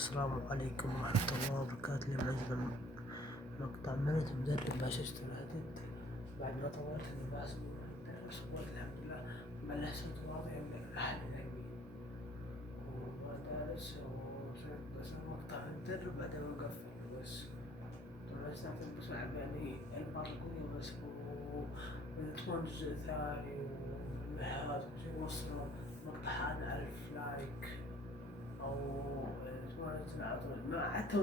السلام عليكم ورحمة الله وبركاته. اليوم نزل مقطع من مدرب مانشستر يونايتد بعد ما طورت اللباس وصورت الحمد لله مع الأحسن واضح من الأهل الهجمي ومدارس بس مقطع من المدرب بعدين مقفل بس طبعا استمتعت بس لعب يعني المرة الأولى بس وتكون الجزء الثاني والمهارات وصلوا مقطع هذا 1000 لايك أو حتى ما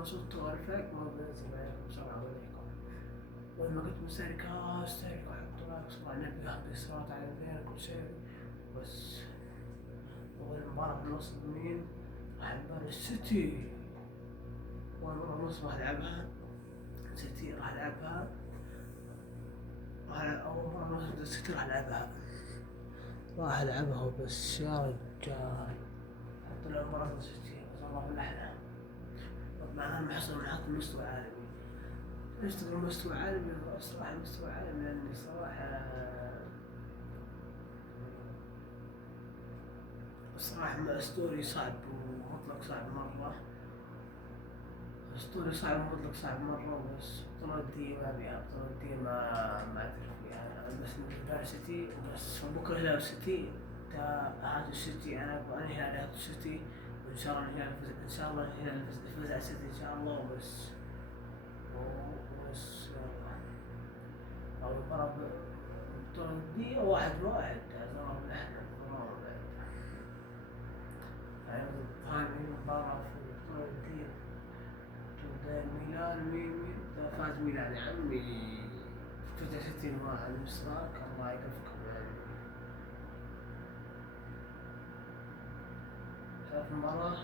وصلته الفاك ما بنزل عليكم بسرعة عليكم ولما كنت مستهلك أحط لك صباح النبي هذه الصلاة على البيان كل شيء بس أول مباراة بنوصل مين؟ راح نلعب السيتي أول مرة ونص راح ألعبها سيتي راح ألعبها أول مرة ونص السيتي راح ألعبها بس يا رجال طلع مباراة السيتي والله بالأحلى معناها محط مستوى عالمي نشتغل مستوى عالمي صراحة مستوى عالمي لأني صراحة مع أسطوري صعب ومطلق صعب مرة بس بطولة دي ما بيها بطولة دي ما أعترف فيها بس نلعب سيتي وبس بكرة نلعب سيتي هاتوا السيتي أنا أنهي على هاتوا السيتي وإن شاء الله الهلال يفوز على السيتي إن شاء الله وبس أو المباراة البطولة دي 1-1 أعتبرها من أحلى المباريات يعني ثاني مباراة في البطولة دي ضد ميلان مين فاز ميلان يا عمي 63 المشترك الله يكفكم يعني ثلاث مباراة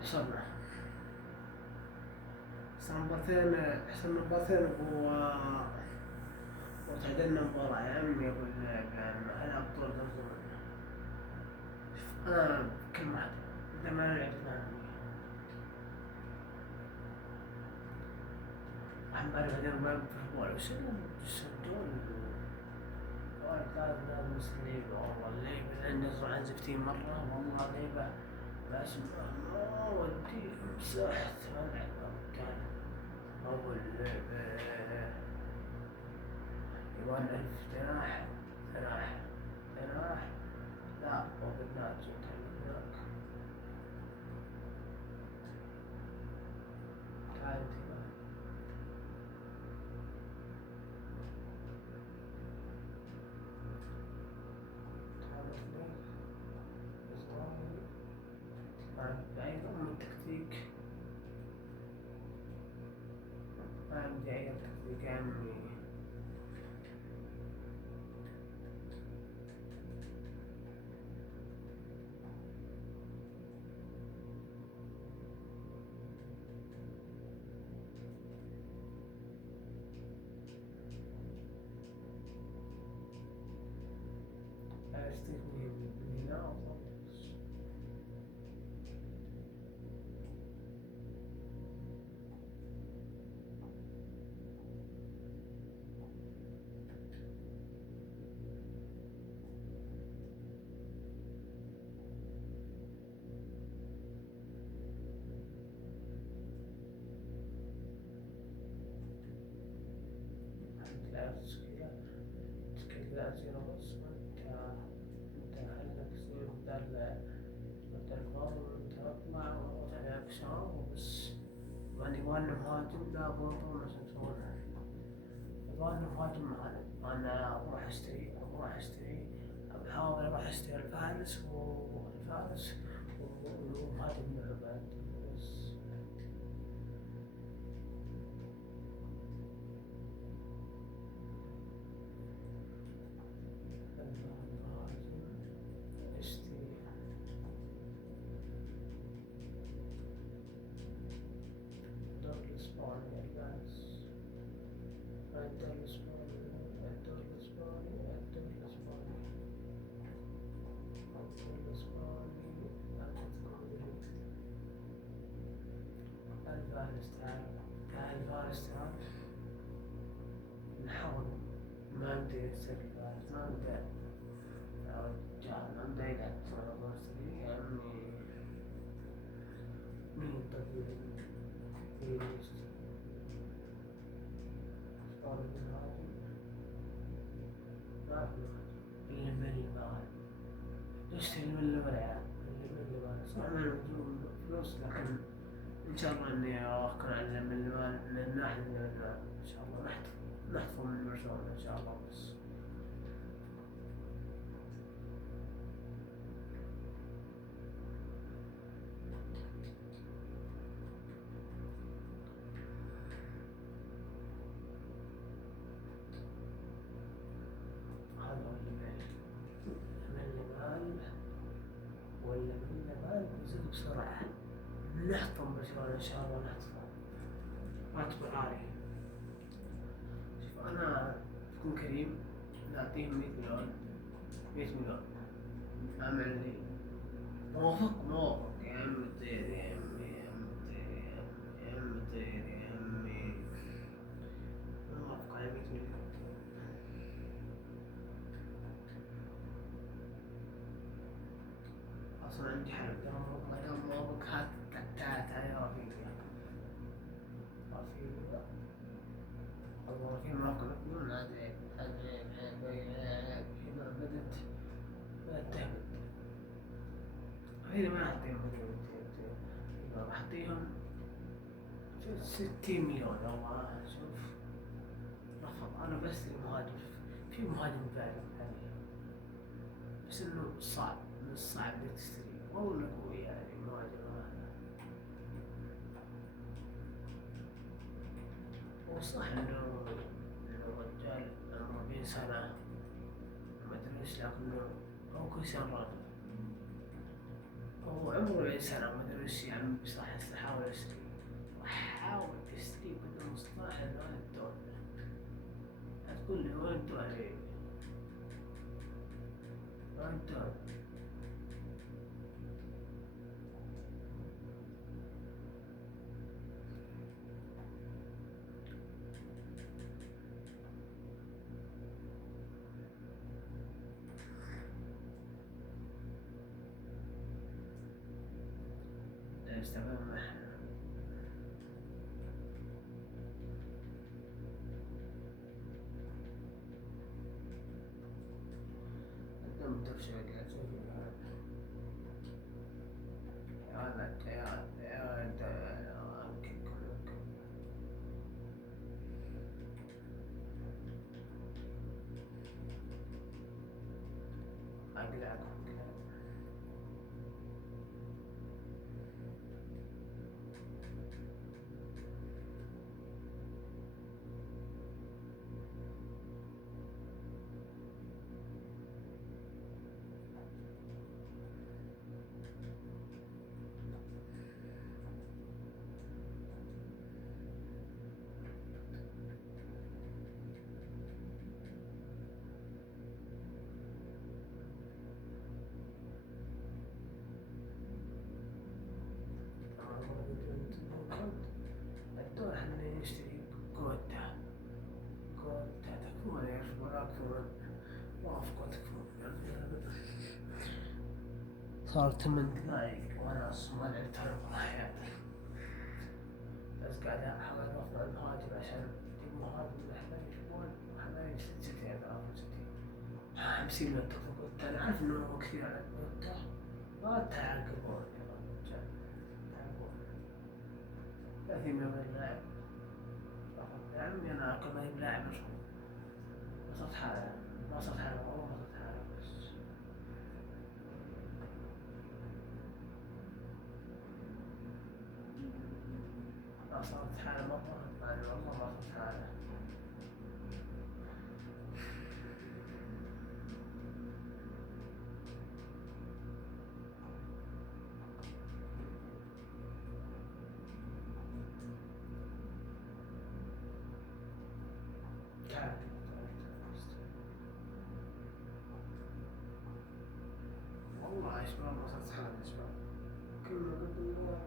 حصلنا أحسن مباراتين وتعادلنا مباراة يا عمي أقول لك أنا بطولة الزمن أنا كلمة واحدة إذا ما لعبنا أحبالي بعدين ما بفرقوا على وسلم يسدون وقال ناس لعبة والله اللعبة لأن نزرع عن زفتين مرة والله لعبة بس ما ودي مساحة ملعب كان أول لعبة يبغى جناح لا وقلنا جنت هناك تعال أيضا من التكتيك عندي أيضا تكتيك عمي أشتكي من هنا تسكيلات زيرو بس أنت خلك تصير بدل الفاضي وأنت تطلع وتلعب شهر وبس يعني يبغالنا مهاجم لا برضو نفس نسوونه يبغالنا مهاجم معنا أنا أروح أشتري بحاول أروح أشتري الفارس ومهاجم بعد بس الفارس نحاول ما ندير السكبات ما ندير يا رجال ما ندير يا عمي اللي من المال يشتري من المال صح ما نجوم فلوس لكن إن شاء الله إني أكون أعلم من المال من ناحية من المال إن شاء الله نحتفظ من برشلونة إن شاء الله بس. هذا هو المال ولا من المال بيزيد بسرعة. نحطم برشلونة إن شاء الله نحتفظ راتب عالي. شوف أنا بكون كريم نعطيهم 100 مليون 100 مليون أعمل لي موافق يا عم طير يا عمي يا عم طير يا عم طير يا عمي موافق على 100 مليون. أصلا عندي حل مدام موافق هات تعال رافيقيا والله في موقف يقولون هذا عيب هنا بدت تهبط. هنا ما أعطيهم أعطيهم 60 مليون. والله شوف رفض أنا بس المهاجم في مهاجم ثاني بس إنه صعب من الصعب إنك تشتريه والله قوي يعني مهاجم هذا. وصح إنه رجال عمره 40 سنة ما أدري إيش لكنه هو كل سنة راجل هو عمره 40 سنة ما أدري إيش يعني بصراحة أحاول أشتري وأحاول أشتري بدون مصطلح وين الدول هتقول لي وين الدول وين الدول تمام. قدمت شغل الدور إحنا نشتري كوتا تكفون يا أخي ولا أكثر وافقوا تكفون صار 8 دقايق وأنا أصلا ما لعبت هالمراحل بس قاعد أحاول أرفع المهاجم عشان أجيب مهاجم الأحباب يشوفون وحبايب 50 من التفوق. أنا عارف إنه هو كثير على الكوتا ما تعاقبون يا رجال تعاقبون 30 من اللاعب يا عمي. أنا كمان لاعب مشهور وصلت حالة والله وصلت حالة بس وصلت حالة مرة يعني والله وصلت حالة. والله يا شباب وصلت حالة يا شباب كلنا ضد الله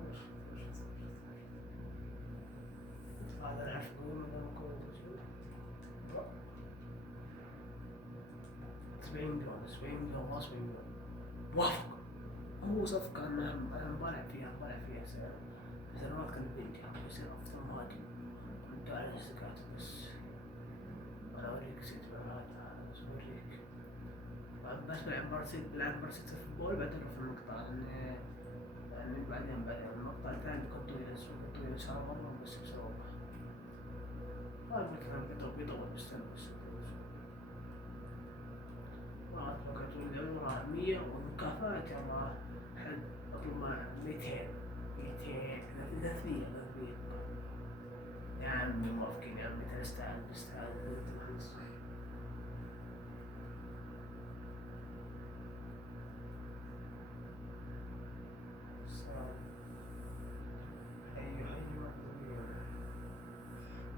هذا نعرف نقول من نكون 70 مليون 70 مليون ما 70 مليون وافق. هو صفقة أنا بلعب فيها مثلا ما كان بنتي يصير أفضل مهاجم كنت على الزكاة بس. أنا أوريك سيت هذا أوريك بسمع عن برسيت بلعب برسيت في الفوتبول بعدين في المقطع يعني بعدين المقطع الثاني كنت يسار مرة بس بسبب ما مثلا بيطول بستنى بس ما أتوقع تقول لي عمرها 100 والمكافآت يلا حد أطلب 200 300 يا عمي موافقين يا عمي تستاهل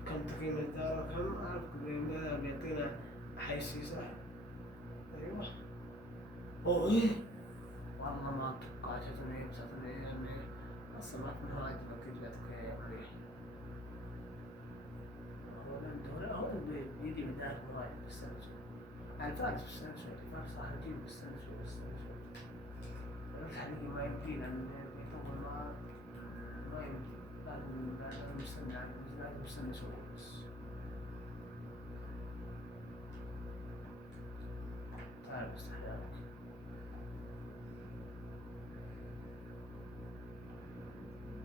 كم تقييم الدار كم أعرف بيعطينا حيثي صح. أيوه إيه والله ما توقعت هتني يعني أصلا ما كنت هاجمة كده تكفي هولند بيدي بداية مراية بالسنة يعني فارس بالسنة فارس راح يجيب بالسنة بس الحقيقة ما يمدي لأن يطول ما يمدي لازم نستنى شوي بس. تعال استحيالك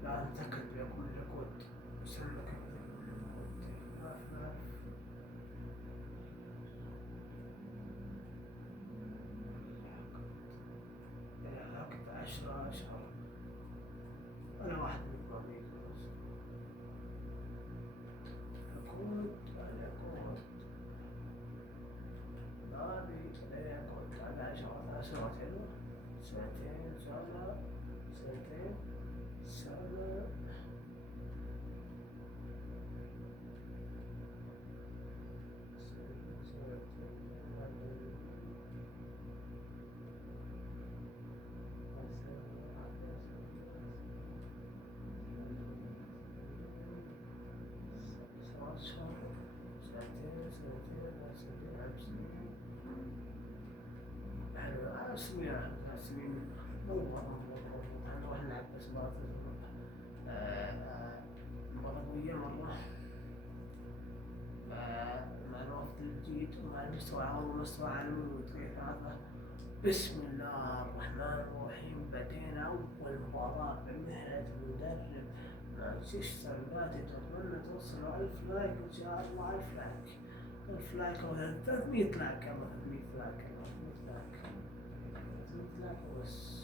لا أتذكر بيكون الريكورد يسلمك كنت 10 شهر أنا واحد من الطبيب ريكورد على 10 سنوات حلوة سنتين سنة سنين نروح نلعب بس مرضية مرة مع الوقت الجديد ومع المستوى والمستوى العالمي وكيف هذا. بسم الله الرحمن الرحيم بدينا أول مباراة بمهنة المدرب مانشستر يونايتد أتمنى توصلوا 1000 لايك إن شاء الله. 1000 لايك 1000 لايك أو 300 لايك كمان 300 لايك بس.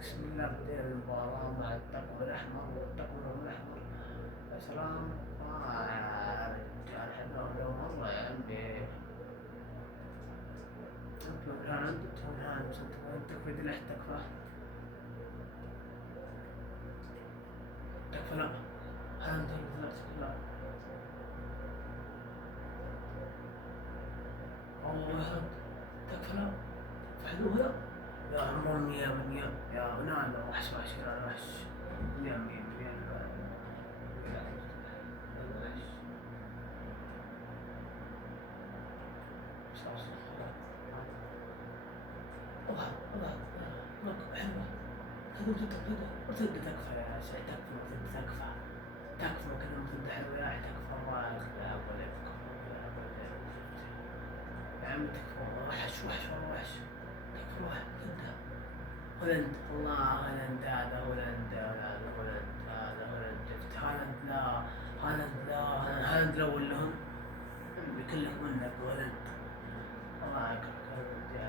بسم الله بدينا المباراة مع التقوى الأحمر يا سلام رجال حبنا مرة يا عمي تكفى دي لحت تكفى لا هاند لا الله تكفى لا فحلوها يا عمرهم يا هنا وحش يا وحش يا مين وتبدأ تكفى يا شيء تكفى كذا وتبدأ حلوة يا تكفى الله يا ولا يا عم تكفى وحش تكفى واحد تبدأ هولند الله هولند هذا هولند لو لهم بكلك منك هولند الله يكرمك يا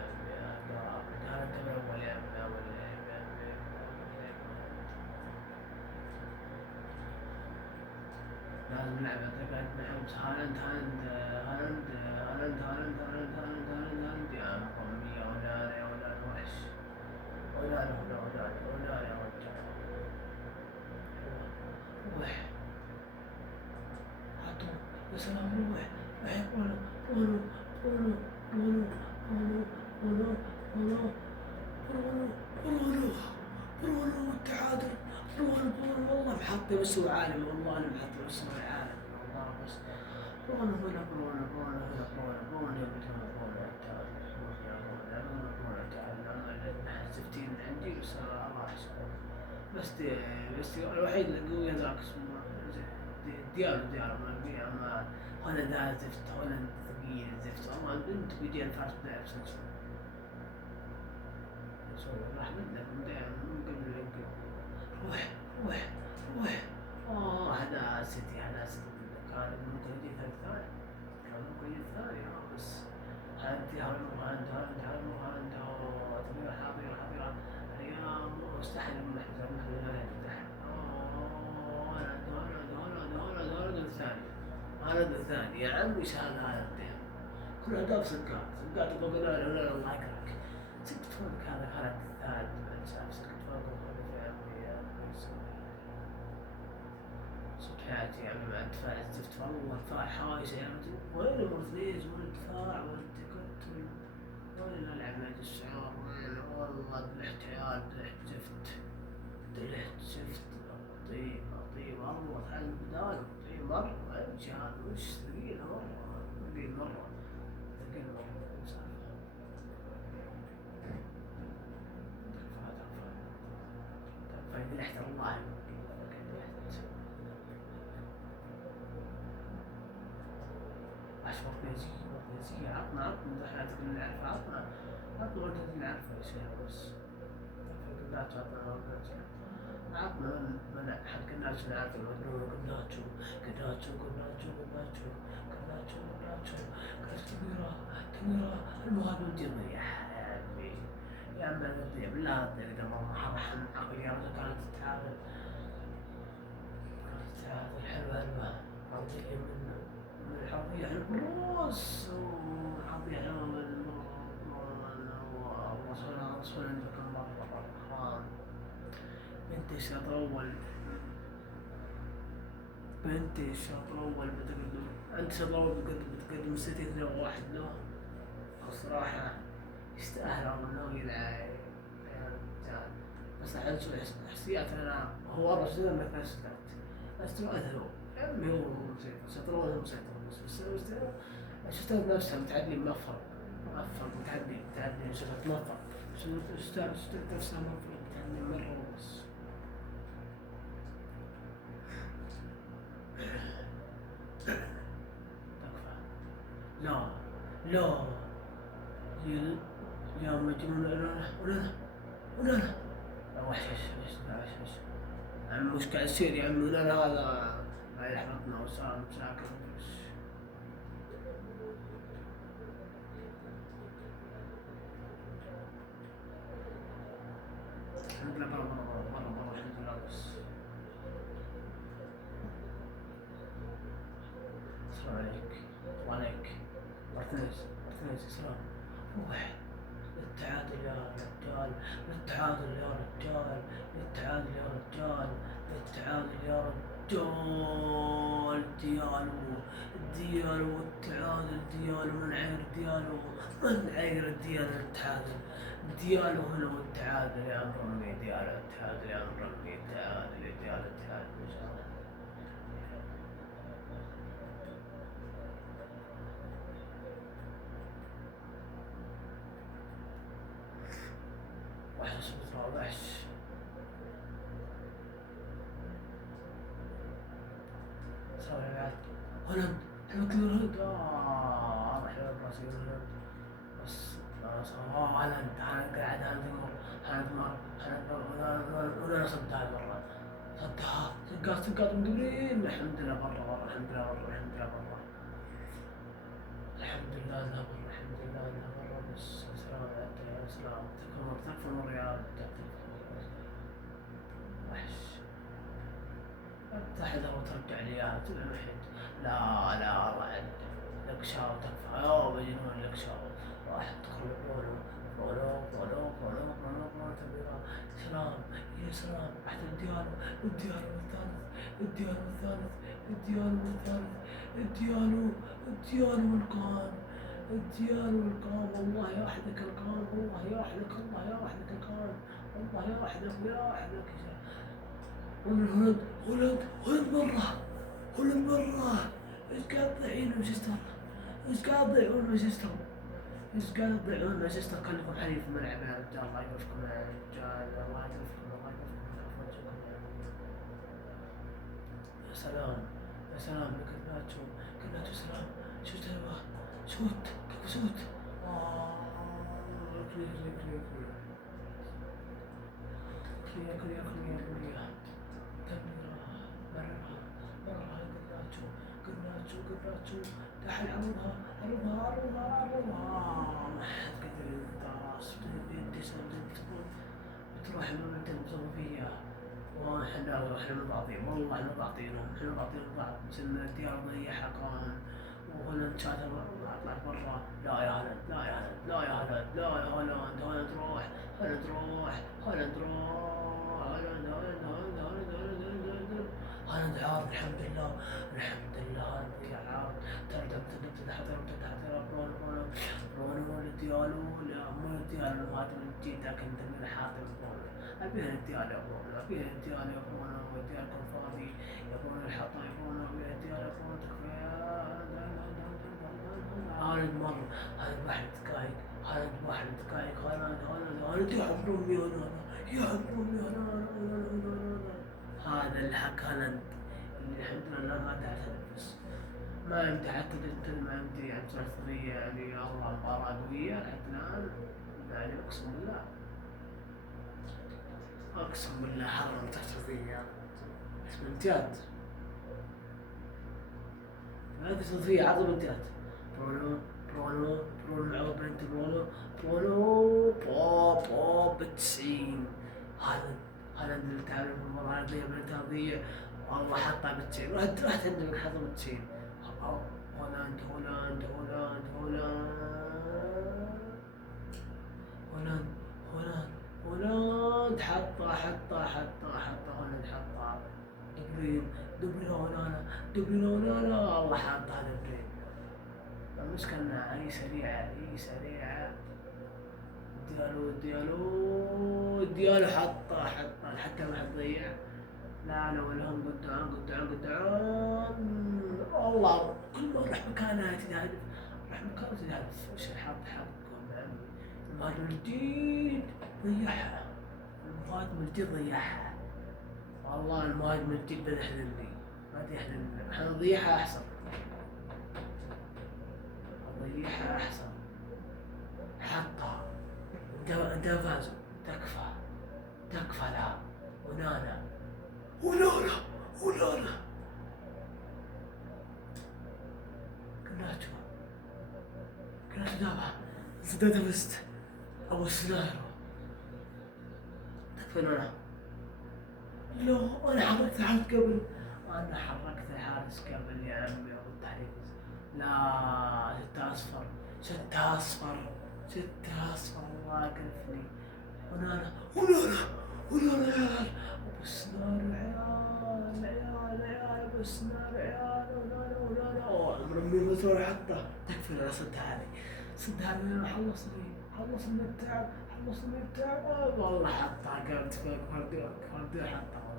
هولند الأول يا لازم نلعب أتذكر محمد هالاند يا قومي يا ولا وحش ولا يا رجال روح عطوا يا سلام روح التعادل والله محطة مستوى عالمي، والله أنا محطة مستوى عالمي والله. بس كورونا هنا، كورونا هنا، كورونا يبدون كورونا تعال، كورونا تعال، زفتين عندي بس الله يسلمك. بس الوحيد اللي قوي هذاك اسمه ديالو ما هولندا ذا زفت، هولندا ثقيل زفت، والله البنت بديان فارس بلاعب سلسلة. راح منك من قبل يمكن. روح روح روح. هذا سيتي، هذا سيتي كان ممكن يجي ثاني، كان ممكن يجي ثاني بس هانتي تمريرة حاضرة أيام مستحيل من الحزام من الفتح. هولندا الثاني، هولندا الثاني يا عمي. ايش هذا الدين كل أهداف سقاط وبقنا ولا الله يكرمك. سكت فوق هذا هولندا الثالث بعد شاف سكت فوق حياتي يعني مع الدفاع الزفت، والله دفاع حايس يعني. وين المرتليز وين الدفاع وين التكتل وين الألعاب مع الشعار وين والله دلحت عيال دلحت زفت أطيب والله تعال البدال أطيب مرة إيش هذا وش ثقيل مرة ثقيل مرة فدلحت والله. مغناطيسية عطنا حياتك اللي نعرفها، عطنا وردة اللي نعرفها يا شيخ. بس قناتشو عطنا من حق قناتشو نعرف المجنون. قناتشو كانت تميرة المهاجم الجميع يا عم نضيع بالله إذا ما حرحم عقلي يا رجل. كانت تتعادل حلوة مرضية من الحرية البروس وحرية رسول عندك مرة الرحمن. بنتي الشوط الأول بتقدم، أنت الشوط الأول بتقدم السيتي 2-1 له. الصراحة يستاهل أنه يلعب بس عن حسيات أنا هو أرى سنة ما كان سنة بس تؤثروا عمي هو مسيطر. الشوط الأول مسيطر بس الشوط نفسها متعدي ما فرق متعدي شوط ما فرق. الشوط نفسها ما فرق متعدي مرة بس. لا يا مجنون ولا وحش عم وش قاعد يصير يا عمي؟ ولا هذا ما يحبطنا وصار مساكن بس. الحمد لله مرة الحمد لله بس. السلام عليك وعليك مارتينيز السلام. روح للتعادل يا رجال، للتعادل يا رجال، للتعادل يا رجال، للتعادل يا رجال. ديالو التعادل، ديالو من عير ديالو التعادل، ديالو هنا والتعادل يا رمي، ديالو التعادل يا رمي، التعادل يا ديالو التعادل إن شاء الله. وحش بصراحة وحش. سوري بعد هولند حلوة الهولند راح يلعب راسي الهولند بس هولند قاعد ولا صدها مرة صدها سقاط من قبلين. الحمد لله برا الحمد لله انها برا بس. سلام تكفى الرياض وحش تحذر وترجع لي اياها تلمحت. لا رعد لك شاو تكفى يا مجنون لك شاو راح تدخل بولو تبيرا. سلام يا سلام واحد الديالو والكان والله يا وحدك الكان، والله يا وحدك ومن هولندا، هولندا برا، هولندا برا. ايش قاعد تضيعون مانشستر؟ ايش قاعد تضيعون مانشستر؟ ايش قاعد تضيعون مانشستر؟ كلكم حريف الملعب يا رجال، الله يوفقكم يا رجال، الله يوفقكم، الله يوفقكم. يا سلام، يا سلام لكرناتشو، كرناتشو سلام، شوت حلوة، شوت، كيف شوت؟ كلير كلير كلير كلير كلير كلير كلير تمريرة، مررها، مررها كرناتشو، كرناتشو كرناتشو، تعال عرضها، عرضها عرضها عرضها، ما حد قدر ينقص، بتروح المنتج فيها. احنا مضاعفين، والله احنا ضاغطينهم، احنا ضاغطين بعض، مثل الديار ضيعها كان، وهولند شاتها طلعت برا. لا يا هولند، لا يا هولند، لا يا هولند، لا يا هولند، هولند روح، هولند روح، هولند روح، هولند هولند هولند هولند هولند هولند هولند عارض، الحمد لله، الحمد لله هولند عارض. تبتدي تحضر برونو برونو برونو لديالو، لا مو لديالو المهاجم الجديد، لكن تمرير حاطم برونو. أبيها الديال يا برونو، أبيها الديال يا برونو، والديال كان فاضي، يا برونو الحطة يا برونو، أبيها الديال يا برونو، تكفى هالاند مرة، هالاند واحد دقايق، هالاند واحد دقايق، هالاند يحضروني هالاند، يحضروني هالاند. هذا اللي حق هالاند، اللي الحمد لله ما دعت تنفس، ما يمدي حتى ما يمدي يعني ثلاثية، يعني والله مباراة قوية حتى الآن، يعني أقسم بالله، أقسم بالله حرم ثلاثية، اسمنتيات، هذه ثلاثية عظم انتهت. برونو، برونو، برونو عوض بنت برونو، برونو بوب 90. هالاند اللي تعرف المباراة الأرضية بنت أرضية، والله حطها ب90، رحت عندك حطها ب90. هولاند هولاند هولاند هولاند هولاند هولاند هولاند حطها هولاند حطها. دبرين، دبرين ونانا، دبرين ونانا، والله حطها دبرين. المشكلة انها هي سريعة، هي سريعة. ديالو حطها حتى ما حد ضيع. لا لا، ولهم قدام قدام قدام، والله كل ما راح مكانها تنهدف، راح مكانها تنهدف. وش الحظ حقكم يا عمي؟ المهاجم الجديد ضيعها، المهاجم الجديد ضيعها، والله المهاجم الجديد بدأ يحزنني، ما يحزنني، احنا نضيعها احسن، نضيعها احسن. حطها، انت فازوا، تكفى، تكفى. لا، ونانا، ونانا، ونانا، كناتشو، كناتشو دابا، زدت بست ابو السنايرو، تكفى نانا. لا، انا حركت الحارس قبل، انا حركت الحارس قبل يا عمي، والتحريك لا، ستة اصفر، ستة اصفر، ستة اصفر، الله يقرفني. ونانا، ونانا، ونانا عيال، ابو السنار عيال، عيال عيال، ابو السنار عيال، ونانا ونانا، اوه مرمي المزرعة حطه، تكفى. لا صدها لي، صدها لي، خلصني التعب، خلصني التعب، والله حطها قلت فوق فردي حطها.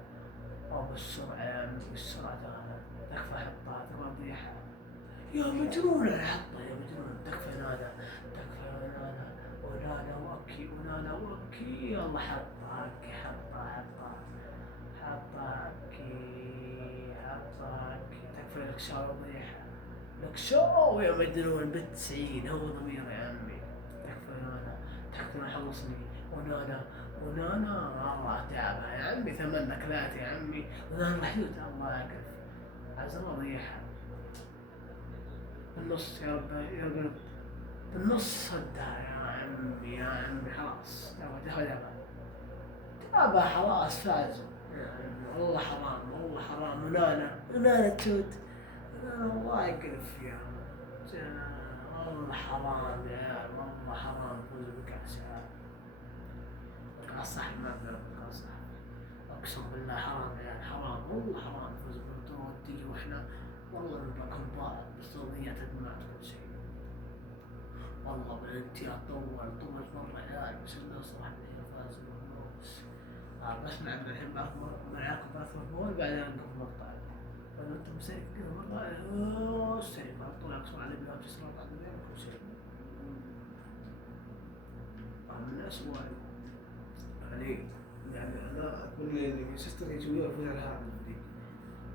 ابو السرعة يا عمي، بالسرعة تعال، تكفى حطها، تراضيها يا مجنون، حطها يا مجنون، تكفى نانا، تكفى نانا، ونانا وأكي، ونانا وأكي، يلا حطها أكي، حطها أكي، حطها أكي، تكفى لك شاو وضيحة، لك شو يا مجنون ب90، هو ضمير يا عمي. تكفى نانا، تكفى خلصني. ونانا، ونانا والله تعبها يا عمي، 8 أكلات يا عمي، ونانا محدود، الله يقف، عزم ضيحة بالنص، يا رب يا رب، بالنص صدها يا عمي، يا عمي خلاص، تابا خلاص فازوا يا عمي، والله حرام، والله حرام. ونانا تشوت، الله يقرف يا عمي، والله حرام يا عيال، والله حرام فوز بكأس العالم، بكأس صح، ما بكأس صح، أقسم بالله حرام يا عيال، حرام، والله حرام فوز بالبطولة تيجي وإحنا والله نبقى كنباء، بالسعودية تجمعت كل شيء، والله بالانتهاء طول مرة عيال، بس إنه صراحة إحنا فازوا بالنص. بسمع من الحين معاكم باخذ بول بعدين انقف مقطع. فلو انت مسيك كذا مرة سريع على طول اقسم على بيها بتسرع بعد ذلك وسريع. من الأسوأ يعني يعني أنا أقول لي سيستر يجوا يقفون على هذا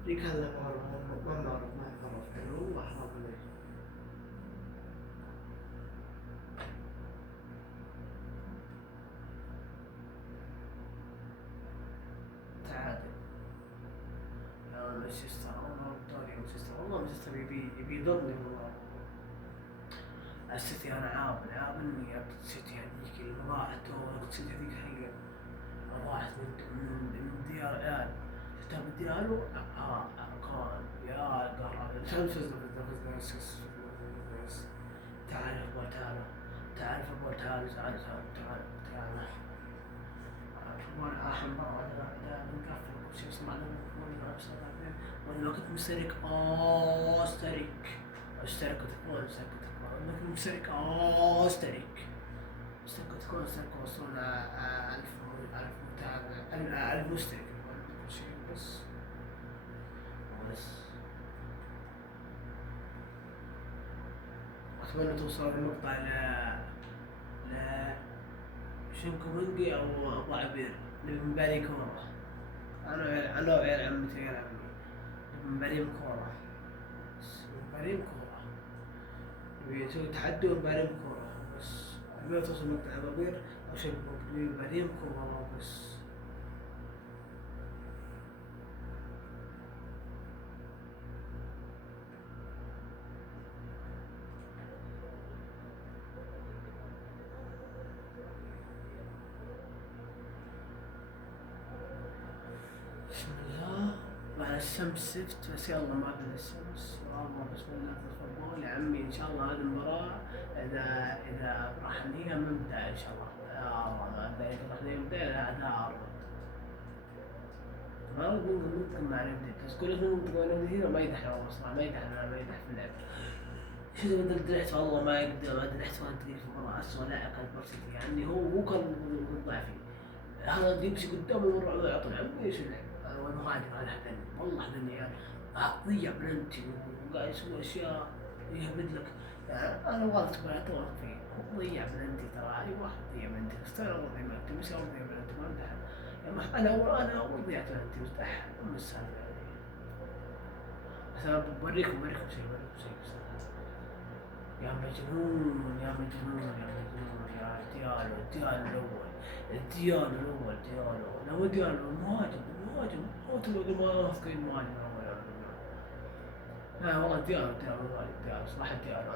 ديك هذا ما نعرف حلو وأحرام عليه. تعادل يا مانشستر والله الدوري مانشستر والله مانشستر يبي يضرني والله. السيتي أنا عابني يا السيتي هذيك اللي ضاعت السيتي هذيك هي ضاعت من ديار ريال. شفتها بديالو كان يا قرار شلون فزنا تعال بورتالو تعال وانا اخر مرة اذا بنقفل كل شيء اسمع لنا وانا كنت مسترك اشترك تكون انك مسترك تكون وصلنا 1000 متابع 1000 مشترك كل شيء بس أتمنى توصل المقطع ل شنكومينجي أو أبو عبير من بالي كورة. أنا وعيال عمتي وعيال عمي من بالي كورة نبي نسوي تحدي من بالي كورة بس أبي توصل مقطع أبو عبير أو شنكومينجي من بالي كورة بس. بسم الله مع الشمس سفت بس يلا ما عندنا الشمس والله بسم الله تفضل يا عمي ان شاء الله هذه المباراة اذا راح نهيها ممتع ان شاء الله. يا الله ما اذا راح نهيها ممتع لا ارض ما ممكن مع نبدأ بس كل يوم تقول هنا ما يدح والله صراحة ما يدح في اللعب. شو إذا بدل دلحت والله ما يقدر ما دلحت وأنت في المباراة أسوأ لاعب كان برسيتي يعني هو كان ضعفي. هذا يمشي قدامه مرة ويعطي عمي ايش اللعب وانا مهاجم هذا حزني والله حزني يعني ضيع بلنتي وقاعد يسوي اشياء يهبد لك يعني انا غلط بعد غلط فيه ضيع بلنتي ترى اي واحد ضيع بلنتي استغرب ضيع بلنتي مش اول ضيع بلنتي ما امدح يعني انا اول ضيعت بلنتي مستحيل ام السالفه يعني. بس انا بوريكم شيء يا مجنون يا ديالو الأول لو ديالو مهاجم ما أذكر مهاجم لا والله ديالو صراحة ديالو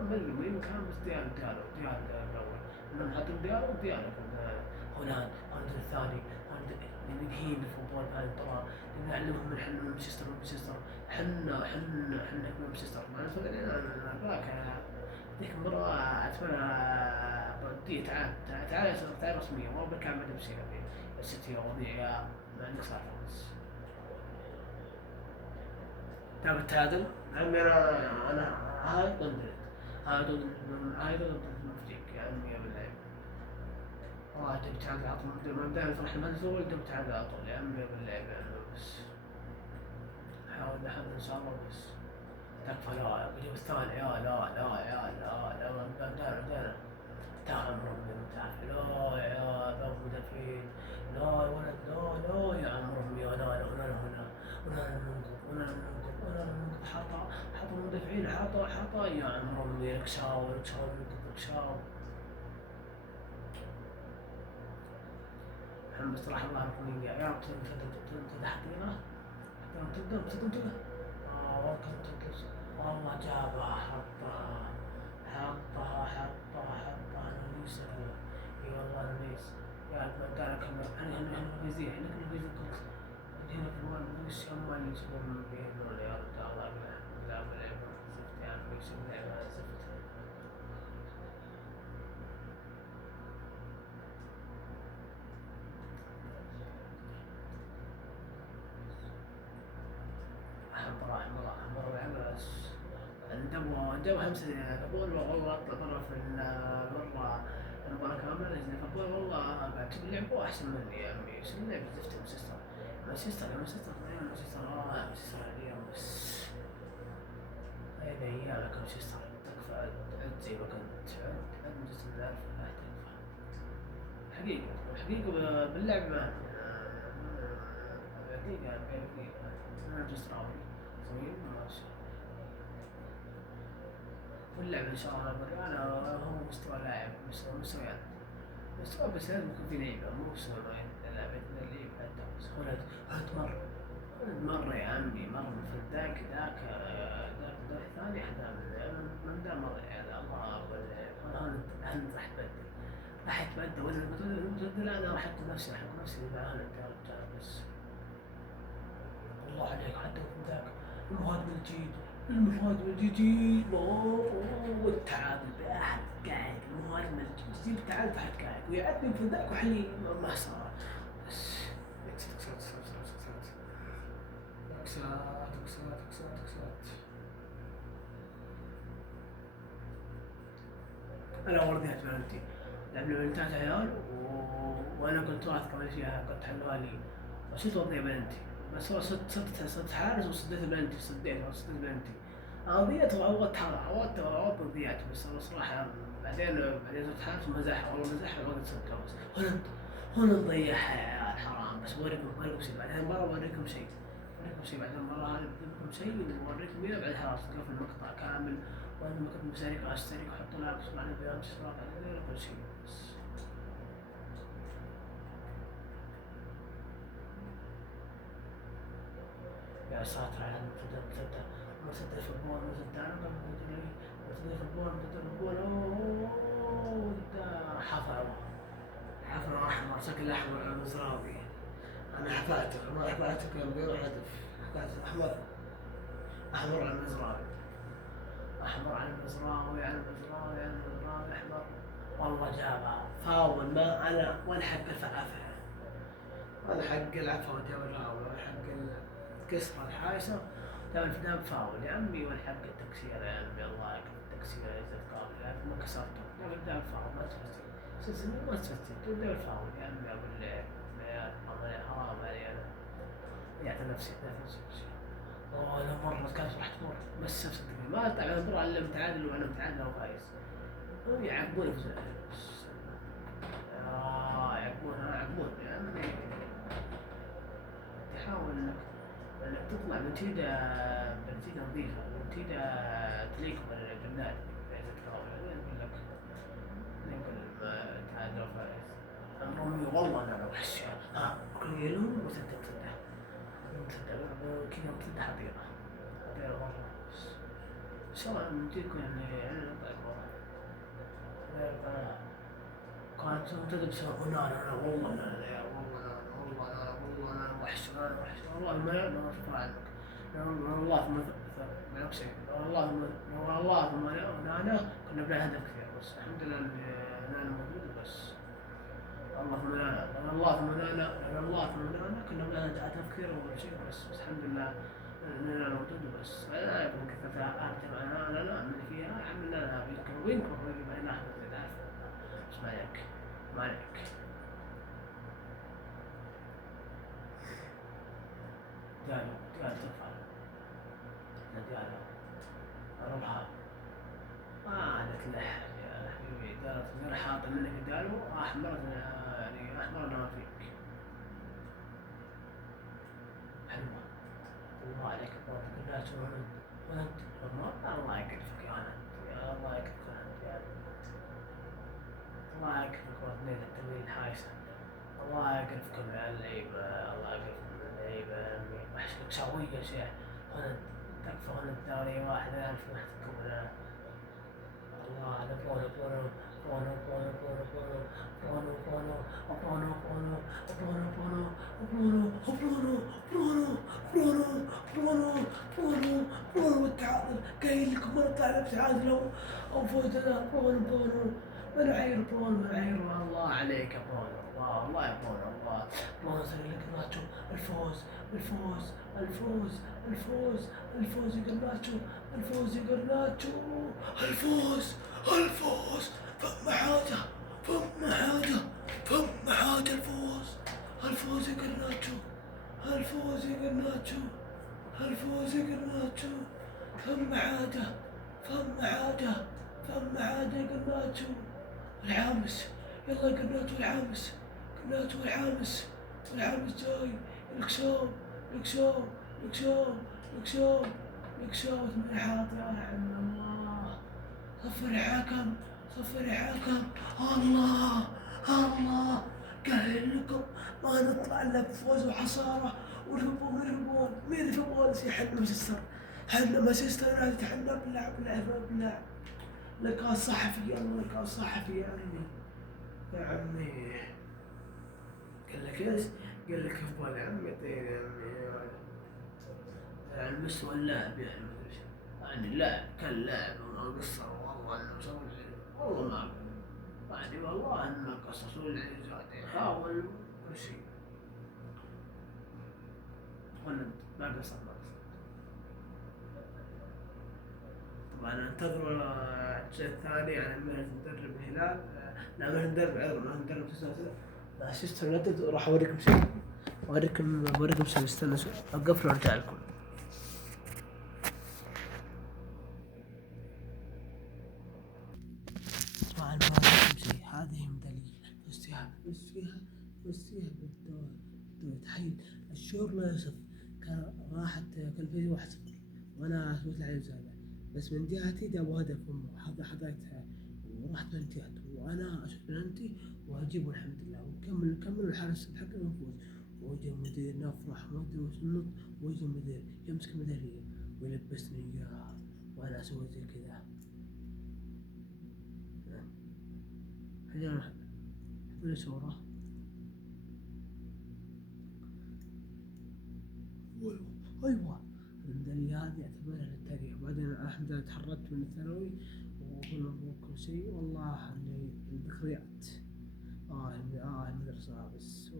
أنا ما يمكن بس ديالو الأول لما نحط ديالو هولندا الثاني اللي نهين الفوتبول بهالطريقة اللي نعلمهم من حنا مانشستر حنا مانشستر ما ذاك ذيك المرة أتمنى تعال رسمية ما بكان ما بشيء السيتي وضيع مع إنه صار بس تابع التعادل عمي أنا هاي ضد المفتيك يا عمي يا بالله والله تبي تعادل على طول ما بدأنا فرح ما نزول تبي تعادل على طول يا عمي يا بالله يعني بس حاول نحن إن شاء الله بس تكفى لا بجيب الثاني لا بدأنا تعال ربي متعافى لا يا ذا مدافعين لا يا ولد لا يا عم ربي هنا ننقذ حط المدافعين حط يا عم ربي لك شاو محمد صلاح الله يرحمه يا رب تحطينا تقدم والله جابها حطها نيس اي والله نيس يا المكان كم انا انجليزي هنا في الوان نيس هم اللي يسمون بينه يا رب الله لا زفت يعني بيكسب لعبه زفت. مرة عندما 5 أقول والله أطلع مرة في مرة مباراة كاملة ليفربول والله قاعد لعبوا أحسن مني يا عمي، وش اللعب زفت مانشستر. مانشستر اليوم بس. هذا أيامك مانشستر، تكفى عد زي ما كنت، عد مانشستر نعرف لا تكفى. حقيقة باللعب ما حقيقة مانشستر صغير ماشي. واللعب إن شاء الله أنا هو مستوى لاعب، مستوى يعني مستوى، بس لازم يكون في لعيبة، مو مستوى لاعب اللي حتى بس مرة يا عمي، مرة في ذاك ثاني حدا من ذا مرة يعني الله. هانت راح تبدل ولا تبدل، أنا راح أحط نفسي مع هانت يا رجال بس. الله عليك حتى في ذاك المهاجم الجديد والتعادل بأحد قاعد، المهاجم الجديد يجيب تعادل بأحد قاعد ويعدي في ذاك وحلي ما صار بس. كسات. أنا ورديت بلنتي، لعبنا بلنتات عيال وأنا كنت واثق من فيها، كنت حلوالي وصرت وضيع بلنتي، بس هو صدت حارس وصديت بلنتي، صديت بلنتي. أنا ضيعت وعوضت ضيعت، بس أنا صراحة بعدين صرت حارس ومزحها وقت صدتها. بس هنا نضيعها يا الحرام، بس بوريكم شيء بعدين مرة، بوريكم شيء بعدين مرة، هذا بوريكم شيء وبوريكم مين بعد خلاص تقفل المقطع كامل، وأنا ما كنت مشارك وأحط لايك واسمعني بيان اشتراك على كل شيء بس. يا ساتر على مرتدة في البول، أنا مرتدة في البول أوه حفر أحمر، شكل أحمر على المزراوي. أنا حفعتك يوم بيروح هدف، حفعت أحمر على المزراوي، أحمر والله جابها فاول. ما أنا ولا حق الفعافة ولا حق العفو ولا حق الكسرة الحايسة دام فاول يا عمي، ولا حق التكسير يا عمي، الله يكفي التكسير يا زلمة قابل يا عمي، ما كسرته دام فاول ما تفتي دام فاول يا عمي. أقول لك يا حرام علي أنا، ضيعت نفسي. أنا مرة كانت راح تمر بس ما طلع المرة إلا متعادل، وأنا متعادل وفايز يعقبوني في يعقبون يا عمي. تحاول انك تطلع بنتيجة نظيفة، بنتيجة تليق بالجمال بعزة كرامة. نقول تعادل وفايز أمرهم والله أنا وحش كل يوم وتصدق كذا مصدق حقيقة والله. إن شاء الله نجيكم يعني نطلع كانت تدرس هنا. أنا والله أنا وحش والله ما أرفع عنك. والله ما أنا كنا بنهدف كثير، بس الحمد لله أنا موجود بس. اللهم كنا بنهدف كثير وشيء، بس الحمد لله أنا موجود بس. أنا يمكن كثرة أنا من فيها عملنا لها وينكم بين أحمد العارف. بس ما عليك ديالو تفعل ديالو أروحها ما عادت لح يا حبيبي، ديالو غير حاط منك ديالو أحمرنا ما فيك. حلوة الله عليك كلها ولد الله يكرفك يا ولد، يا الله يكرفك يا الله يكرفك واثنين التمرين حايسة، الله يكرفكم يا اللعيبة، الله يكرفكم اللعيبة. وحشك سوية شيء ولد، تكفى ولد دوري واحد ألف محتكم الله على برونو والتعادل. قايل لكم ما نطلع بتعادل أو فوزنا. برونو ما نعير الله عليك يا برونو، الله يا برونو سوي لك ناتشو. الفوز يقول ناتشو. الفوز فما حاجة فم حاجة، فم حاجة الفوز، الفوز يا جرناتشو، الفوز يا جرناتشو، الفوز يا جرناتشو، فم حاجة، فم حاجة، فم حاجة يا جرناتشو. الحامس، يلا يا جرناتشو الحامس، جرناتشو الحامس، الحامس جاي. الكسوم، الكسوم، الكسوم، الكسوم، الكسوم من حاط يا عم الله. صفر الحكم، صفر الحكم. الله، الله، قال لكم ما نطلع الا بفوز وحصاره. وليفربول، ليفربول، مين ليفربول يحل مانشستر؟ حنا مانشستر يونايتد، حنا بنلعب بنلعب لقاء صحفي، يلا لقاء صحفي يا عمي، يا عمي. قال لك ايش؟ قال لك افضل يا عمي، طير يا عمي، على مستوى اللاعب يا عمي. يعني اللاعب كان لاعب وما قصر، والله انه سوى والله ما يعني والله انه قصص ولا زاد يحاول كل شيء. ولا ما قصر، ما قصر. طبعا انتظروا الشيء الثاني على مهنة مدرب الهلال. لا، مهنة مدرب، عذر، مهنة مدرب مانشستر يونايتد. وراح اوريكم شيء، بوريكم شيء، استنى شوي اوقف وارجع لكم. طبعا بوريكم شيء، هذه ميدالية فزت فيها بالدور تحيل. الشهر يوسف كان راحت، كان في 1-0 وانا سويت عليه زيادة، بس من جهتي جابوا هدف حضرتها ورحت بلنتيات، وانا اشوف بلنتي واجيبه الحمد لله، ونكمل الحارس الحق ونفوز. ويجي المدير نفرح ونط، ويجي المدير يمسك الميدالية ويلبسني اياها وانا اسوي زي كذا. حجر حجر صورة. ايوه، الميدالية هذه اعتبرها للتاريخ. بعدين الحمد لله تحررت من الثانوي وقلنا كل شيء، والله اللي الذكريات. المدرسة بس،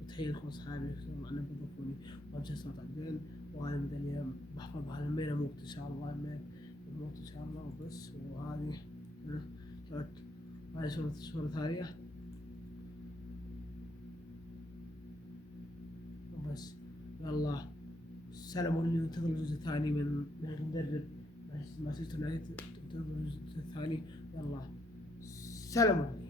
وتحية لكم أصحابي معنا بيضيفوني وأمشي صوت عدين. وهذه الميدالية بحفظها لمين أموت إن شاء الله، لمين أموت إن شاء الله وبس. وهذه شوت، هذه صورة ثانية وبس. يلا سلموا اللي ينتظر الجزء الثاني من المدرب مانشستر يونايتد، ينتظر الجزء الثاني. يلا سلموا.